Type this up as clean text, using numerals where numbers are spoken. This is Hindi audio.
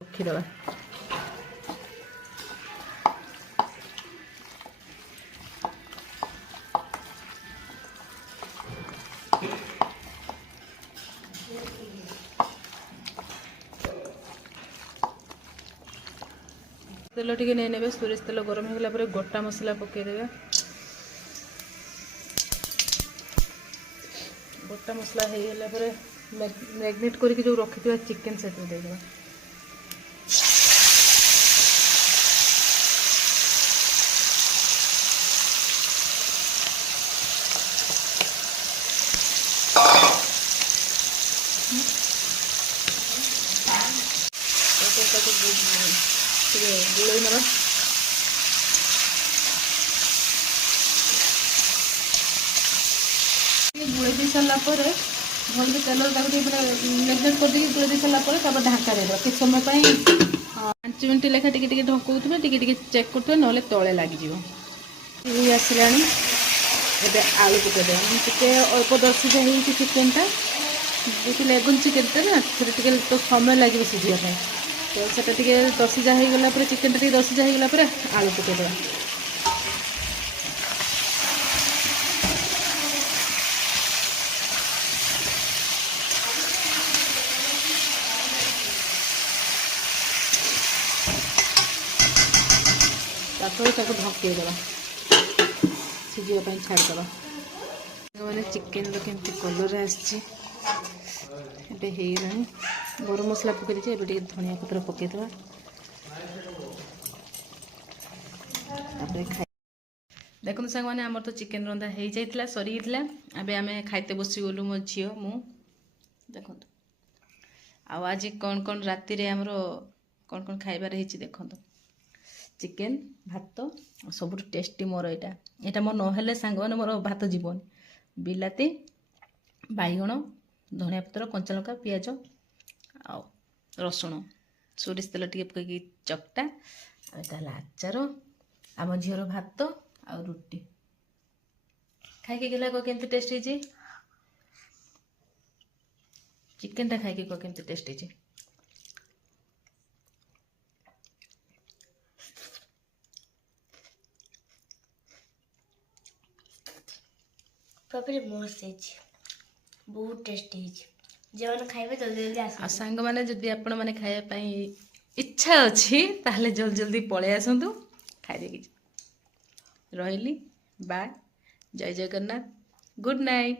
ରଖିଦେବା। तेल टिके नहीं नेबे। सोरिष तेल गरम हो गला गोटा मसला पकईदेवे। गोटा मसला हो गला मैग्नेट करके जो रखी चिकेन से देदेवा। गुड़े ना गुड़े दी सारा भल तेल मैग्नेट कर गुड़े दी सारा ढाका देदेवा किस समय 5 मिनट लेखा टिके ढकौथे टिके चेक करुवे ना तले लगिज आसला। आलू पकईदेवा टे अल्प दर्शिजा हो चिकेनटा जो लेगन चिकेनटा ना से तो समय लगे सीझापी तो सेटा टिके दर्शिजा हो गला चिकेनटा टिके दर्शिजा हो गला आलू पकईदेवा। ढकईदेवा सीझापी छाड़देवा। मैंने चिकेन केमती कलर आसगला गरम मसला पकई दीजिए। टे धनिया पत्र पकईदेवा। देखो सांग मैंने आमर तो चिकेन रंधा हो जाता सरी जाता। अबे आम खाइते बसी गलु मो झी मु देखो आज कौन कौन राति रे आमर कौन कौन खाइबार है देखो चिकेन भात सब टेस्टी मोर यहाँ मोर नहेले सांग मैंने मोर भात जीवन बिलाती बैगण धनिया पत्र कंचा लंका पियाज आ रसुण सोरिष तेल टे पकई चकटा आचार आम झीर भात आ रुटी खाई गला केमती टेस्ट है चिकेनटा खाई केमती टेस्ट है। प्रॉपर मस्त है बहुत टेस्टी है जो खाइबे जल्दी जल्दी आस सांग मैंने जदि आपण मैंने खाया इच्छा अच्छी ताहले जल्दी जल्दी पळे आसंतु खाई देकी रही। बाय जय जगन्नाथ गुड नाइट।